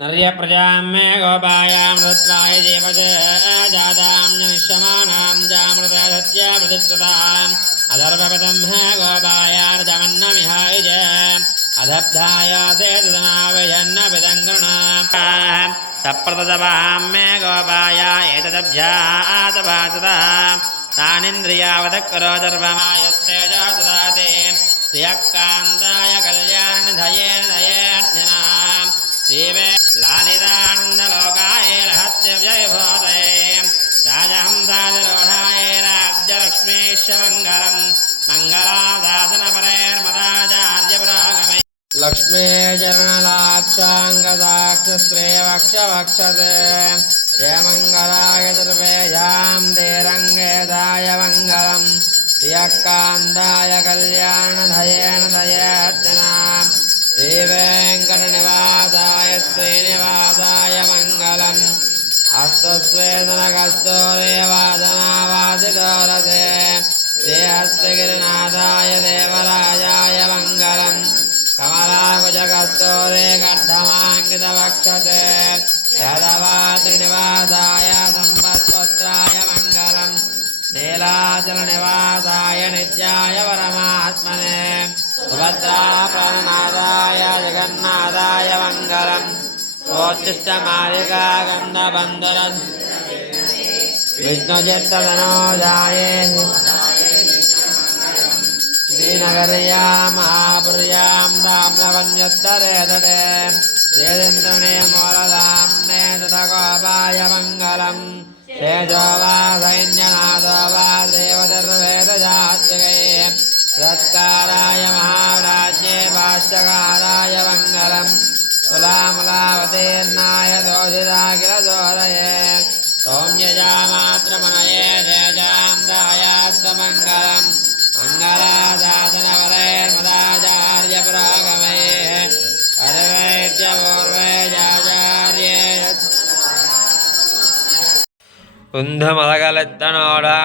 नर्यप्रजां मे गोपायामृतत्वाय देवते जातां निश्यमानां जामृतसत्य प्रतिष्ठताम् अधर्वपदं हे गोपायार्जमन्नमिहाय च अधब्धाय सेतनावयन्न विदङ्गृणाम् तप्रतजवां मे गोपाय एतदभ्यातभासता तानिन्द्रियावदकरो सर्वमायत्तेजो ददाति श्रियःकान्ताय कल्याणधयेन दयेऽर्चनाम् शिवे लालितानन्दलोकाय रहस्यव्ययभूतये राजहंसादिरूढाय राज्यलक्ष्मीश्वमङ्गलम् मङ्गलादासनपरेर्मदाचार्यपुरोगमे लक्ष्मीचरणलाक्षाङ्गदाक्षश्रेयवक्षवक्षते जयमङ्गलाय दुर्वेजां देरङ्गेदाय मङ्गलम् प्रियःकान्ताय कल्याणधयेन दयेऽर्चनाम् श्रीवेङ्कटनिवासाय श्रीनिवासाय मङ्गलम् अस्तु स्वेदनकस्तूरीवादनावादिदोरते श्रीहस्तगिरिनाथाय देवराजाय मङ्गलम् कमलाकुजकस्तूरीकण्ठमाङ्कितवक्षते यदवात्रिनिवासाय सम्पत्पुत्राय मङ्गलम् नीलाचलनिवासाय नित्याय परमात्मने सुभद्राप्रणनादाय जगन्नाथाय मङ्गलम् स्वोच्छिष्टमालिका गन्धबन्धर विष्णुचित्तधनोजाय श्रीनगर्यां महापुर्यां दाम्नवन्योत्तरे तटे श्रीरिन्द्रुणे मूलधाम्ने ततकोपाय मङ्गलम् तेजो वा सैन्यनाथो वा देवदर्वेदजात्विके सत्काराय महाराज्ये भाष्यकाराय मङ्गलम् कुलामुलावतीर्णाय दोषिताखिलदोरये सौम्यजामात्रमनये जयजान्दायास्तमङ्गलम् मङ्गलादासनवरैर्मदाचार्यपुरोगमये सर्वैत्यपूर्वैराचार्ये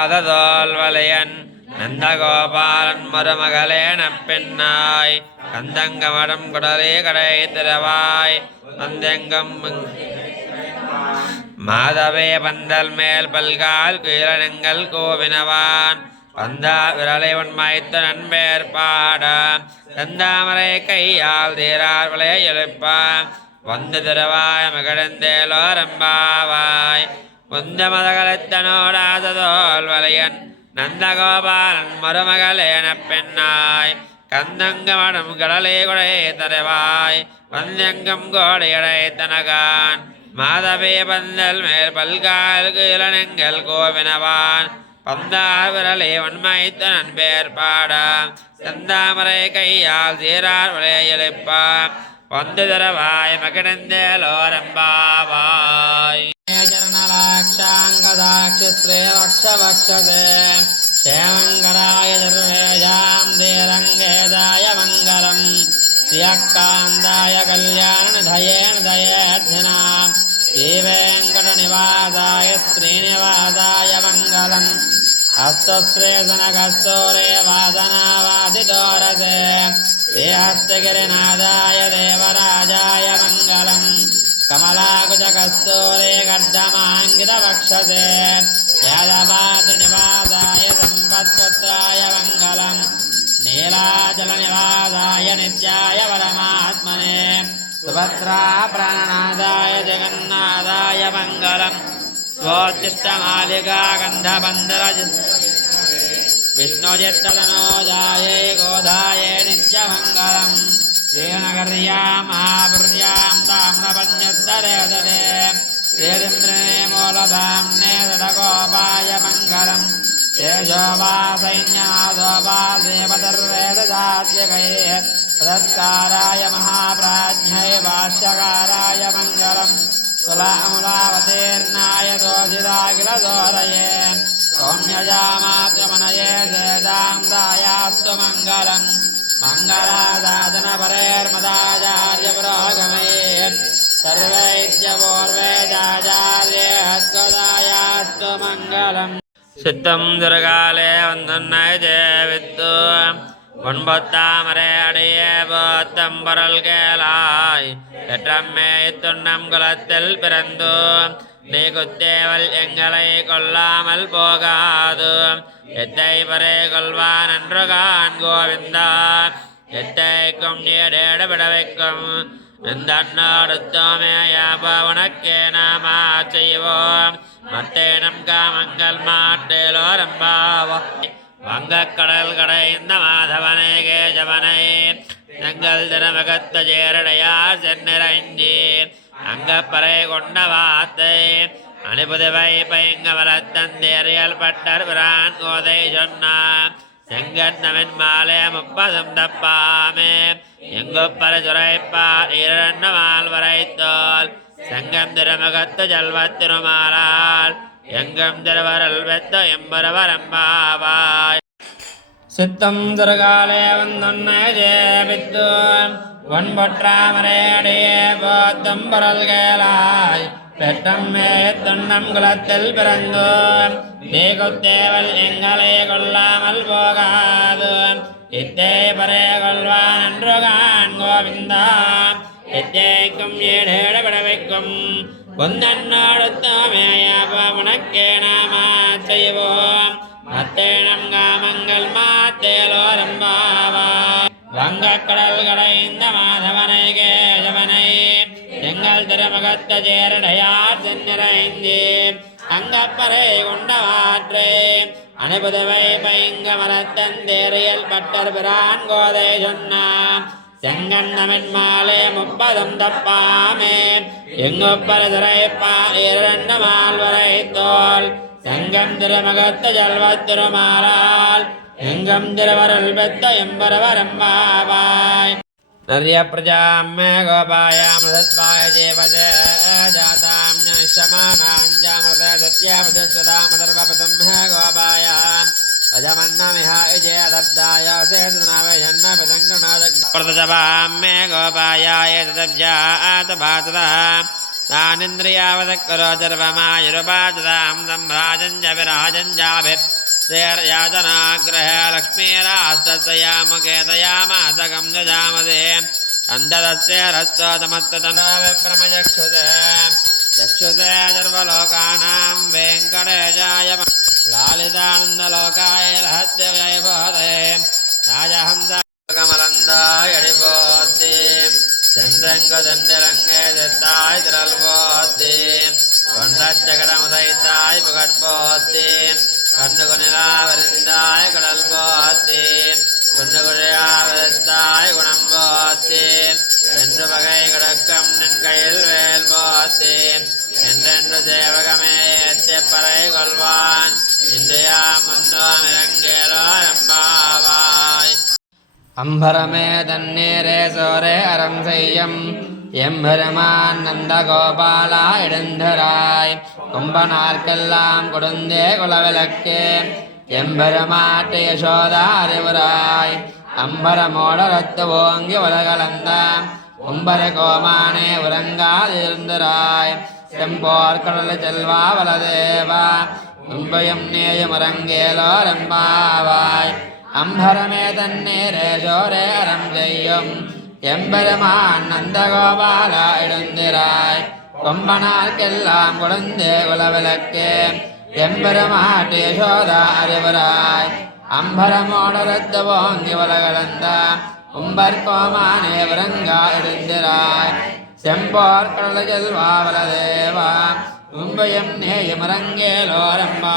குந்தமதகலத்தனோடாததோல்வலையன் நந்தகோபாலன் மருமகளேன பெண்ணாய் கந்தங்கமடம் குடலே கடை திறவாய் வந்தெங்கும் மாதவே பந்தல் மேல் பல்கால் கீழனங்கள் கோவினவான் வந்தா விரலை உண்மைத்த நண்பேர் பாட தந்தாமரை கையால் தீரார் விளைய எழுப்பான் வந்து திறவாய் மகிழ்ந்தேலோரம்பாவாய் குந்தமதகலத்தனோடாததோல்வலையன் நந்தகோபாலன் மருமகளேன பெண்ணாய் கந்தங்கமடம் கடலே கொடை தருவாய் வந்தெங்கும் கோடையடை தனகான் மாதவே பந்தல் மேல் பல்கால் கீழனெங்கள் கோவினவான் பந்தார் விரலே வன்மைத்த நண்பேர் பாட செந்தாமரை கையால் சீரார் விளைய எழுப்பான் வந்து தரவாய் மகிழ்ந்தேலோரம்பாவாய் चरणलाक्षाङ्गदाक्षिश्रेयवक्षवक्षते क्षेमङ्गलाय दुर्वेजां देरङ्गेदाय मङ्गलम् श्रियःकान्ताय कल्याणधयेन दयेऽर्थिनाम् श्रीवेङ्कटनिवासाय श्रीनिवासाय मङ्गलम् अस्तु श्रीसनकस्तूरे वासनावादिदोरसे श्रीहस्तगिरिनाथाय देवराजाय मङ्गलम् कमलाकुजकस्तूरे कर्दमाङ्गितवक्षसे यदवात्रिनिवासाय सम्पत्पुत्राय मङ्गलम् नीलाचलनिवासाय नित्याय परमात्मने सुभद्राप्रणनादाय जगन्नाथाय मङ्गलम् स्वोच्छिष्टमालिका गन्धबन्धर विष्णुचित्तधनोजाय गोधाय नित्यमङ्गलम् श्रीनगर्यां महापुर्यां ताम्रपन्योत्तरे तटे श्रीरिन्द्रने मूलधाम्ने तटकोपाय मङ्गलम् तेजो वा सैन्यनाथो वा देवदर्वेदजात्विके सत्काराय महाप्राज्ञै भाष्यकाराय मङ्गलम् कुलामुलावतीर्णाय दोषिताखिलदोरये सौम्यजामात्रमनये जयजान्दायास्तु मङ्गलम् मङ्गलादासनपरेर्मदाचार्यपुरोगमये सर्वैत्यपूर्वैराचार्ये हस्कदायास्तु मङ्गलम् சித்தம் துர்காலே வந்துன்னை ஜெயவித்து ஒன்பொத்தாமரை அடைய போத்தம்பொருள் கேளாய் எற்றம்மே துண்ணம் குலத்தில் பிறந்து நீ குத்தேவல் எங்களை கொல்லாமல் போகாது எத்தை பரே கொள்வான் என்று கான் கோவிந்தா எத்தைக்கும் நீடேடு விடவைக்கும் இந்த உனக்கே நாம செய்வோம் மத்தேனம் காமங்கள் மாட்டேலோரம்பாவோ வங்கக்கடல் கடைந்த மாதவனை கேசவனை தங்கள் தினமகத்த சேரடையார் சென்னிறைஞ்சி அங்கப்பறை கொண்ட வாத்தை அனுபுதுவை பைங்க வளத்தந்தேறியல் பட்டர் பிரான் கோதை சொன்னார் செங்கண்ணவன் மாலே முப்பதும் தப்பாமே எங்குப்பர சுரைப்பார் இரண்டமால் வரைத்தோல் செங்கம் திருமுகத்து செல்வத்திருமாலால் எங்கும் திருவருள் வெத்த எம்பரவரம்பாவாய் சித்தம் திருகாலே வந்தொன்னை ஜேபித்து ஒன்பொற்றாமரே அடியே போத்தம் பொருள் கேளாய் பெற்றம்மே துண்ணம் குலத்தில் பிறந்து நீ குத்தேவல் எங்களை கொல்லாமல் போகாது இத்தே பரே கொள்வான் என்று கான் கோவிந்தா இத்தேக்கும் ஏழேட விடவைக்கும் உனக்கே நாம செய்வோம் மத்தேனம் காமங்கள் மாத்தேலோரம்பாவாய் வங்கக்கடல் கடைந்த மாதவனை கேசவனை எங்கள் திருமுகத்த சேரடையார் சென்னிறைந்தி அங்கப்பறை கொண்டவாற்றை அனுபுதுவை பைங்க மரத்தந்தேறியல் பட்டர் பிரான் கோதை சொன்னார் செங்கண்ணவன் மாலே முப்பதும் தப்பாமே எங்குப்பர துரைப்பா இரண்டு மால் வரைத்தோல் செங்கம் திருமுகத்து செல்வத்திருமாலால் எங்கம் திருவருள் பெத்த எம்பரவரம்பாவாய் நர்ய பிரஜாமே கோபாயாமதத்வாய ஜேவஜ ஜாதாம் நஷமானாஞ்சாமத சத்யாமதஸ்வதாமதர்வபதம் கோபாயாம் अजमन्नमिहा इजे अदब्दाय सेतनावयन्न पतङ्गनादप्रतजपाम्मे गोपायाय तदब्जात भाततः तानिन्द्रियावदक्करो सर्वमायुरुपाचतां सम्भ्राजं च विराजं चाभिर्याजनाग्रह लक्ष्मीरास्तयामुकेतयामासकं जजामदे अन्ददस्य हस्तोतमस्ततनाविप्रमचक्षुते चक्षुते सर्वलोकानां वेङ्कटेशाय लालितानन्दलोकाय लहत्य वैभवदये राजहंसकमलन्दाय अडिपोत्ति चन्द्रङ्गदण्डरङ्गे दत्ताय तिरल्पोत्ति वण्डच्चकटमुदयिताय पुगट्पोत्ति कण्डुकुनिलावरिन्दाय कडल्पोत्ति कुण्डुकुडियावदत्ताय गुणम्पोत्ति ரெண்டு வகை கடக்கம் நன்கையில் வேல் போத்தி என்றென்று தேவகமே எத்தப்பறை கொள்வான் இன்றையா முந்தோம் இறங்கேலோ எம்பாவாய் அம்பரமே தண்ணீரே சோரே அறம் செய்யும் எம்பெருமான் நந்த கோபாலா இடந்தராய் கும்பனார்க்கெல்லாம் கொடுந்தே குலவிளக்கு எம்பெருமாட்டு யசோதா அறிவுராய் அம்பரமோட ரத்து ஓங்கி உலகளந்த உம்பர கோமானே உறங்காதிருந்தராய் செம்போர் கடல் செல்வா வலதேவா உம்பயம் நேயமுறங்கேலோ ரம்பாவாய் அம்பரமே தண்ணீரே சோரே அறம் செய்யும் எம்பெருமான் நந்தகோபாலா எழுந்திராய் கொம்பனார்க்கெல்லாம் குழந்தே குலவிளக்கு எம்பெருமாட்டு யசோதா அறிவராய் அம்பரமோட ரத்த ஓங்கி உலகளந்த உம்பர் கோமானே விரங்கா எழுந்திராய் செம்போர் கடல் செல்வா வலதேவா உம்பயம் நேயமுறங்கேலோ ரம்பா